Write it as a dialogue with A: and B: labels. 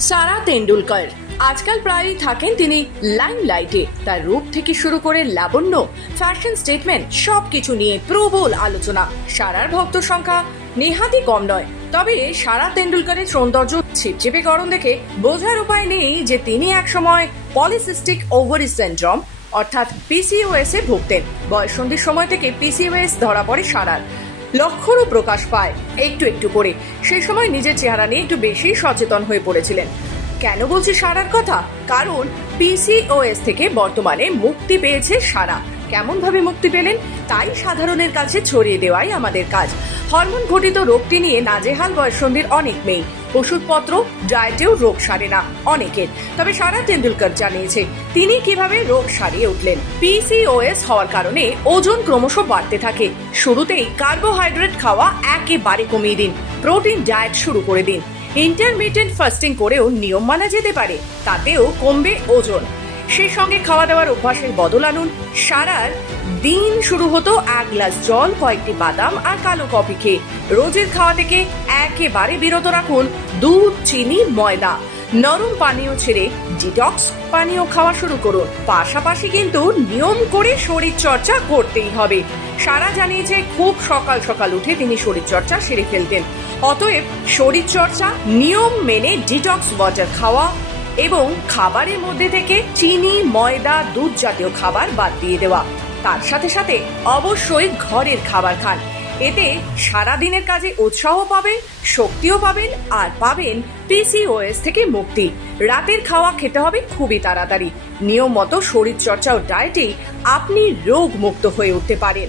A: সারা তেন্ডুলকর। আজকাল প্রায়ই থাকেন তিনি লাইমলাইটে। তার রূপ থেকে শুরু করে লাবণ্য ফ্যাশন স্টেটমেন্ট সবকিছু নিয়ে প্রবল আলোচনা। সারার ভক্ত সংখ্যা নেহাতি কম নয়। তবে সারা তেন্ডুলকরের সৌন্দর্য ছিপছিপে গরম দেখে বোঝার উপায় নেই যে তিনি একসময় পলিসিস্টিক ওভারি সিন্ড্রোম অর্থাৎ পিসিওএস এ ভুগতেন। বয়সন্ধির সময় থেকে পিসিওএস ধরা পড়ে সারার। লক্ষণও প্রকাশ পায়, একটু একটু করে। সেই সময় নিজের চেহারা নিয়ে একটু বেশি সচেতন হয়ে পড়েছিলেন। কেন বলছি সারার কথা? কারণ পিসিওএস থেকে বর্তমানে মুক্তি পেয়েছে সারা। কেমন ভাবে মুক্তি পেলেন, তাই সাধারণের কাছে ছড়িয়ে দেওয়াই আমাদের কাজ। হরমোন ঘটিত রোগটি নিয়ে নাজেহাল বয়সন্ধির অনেক মেয়ে। ওষুধপত্র, ডায়েটেও রোগ সারে না, অনেকের। তবে সারা তেন্ডুলকর জানিয়েছে, তিনি কীভাবে রোগ সারিয়ে উঠলেন। পিসিওএস হওয়ার কারণে ওজন ক্রমশ বাড়তে থাকে। শুরুতেই কার্বোহাইড্রেট খাওয়া একেবারে কমিয়ে দিন। প্রোটিন ডায়েট শুরু করে দিন। ইন্টারমিডিয়েন্ট ফাস্টিং করেও নিয়ম মানা যেতে পারে, তাতেও কমবে ওজন। সেই সঙ্গে খাওয়া দাওয়ার অভ্যাসের বদল আনুন। সারার দিন শুরু হতো এক গ্লাস জল, কয়েকটি বাদাম আর কালো কফি খেয়ে। রোজের খাওয়া থেকে একেবারে বিরত রাখুন দুধ, চিনি, ময়দা। নরম পানীয় ছেড়ে ডিটক্স পানীয় খাওয়া শুরু করুন। পাশাপাশি কিন্তু নিয়ম করে শরীর চর্চা করতেই হবে। সারা জানিয়েছে, খুব সকাল সকাল উঠে তিনি শরীর চর্চা সেরে ফেলতেন। অতএব শরীর চর্চা নিয়ম মেনে ডিটক্স ওয়াটার খাওয়া এবং খাবারের মধ্যে থেকে চিনি, ময়দা, দুধ জাতীয় খাবার বাদ দিয়ে দেওয়া। তার সাথে সাথে অবশ্যই ঘরের খাবার খান। এতে সারাদিনের কাজে উৎসাহ পাবেন, শক্তিও পাবেন আর পাবেন পিসিওএস থেকে মুক্তি। রাতের খাওয়া খেতে হবে খুবই তাড়াতাড়ি। নিয়ম মতো শরীর চর্চা ও ডায়েটেই আপনি রোগ মুক্ত হয়ে উঠতে পারেন।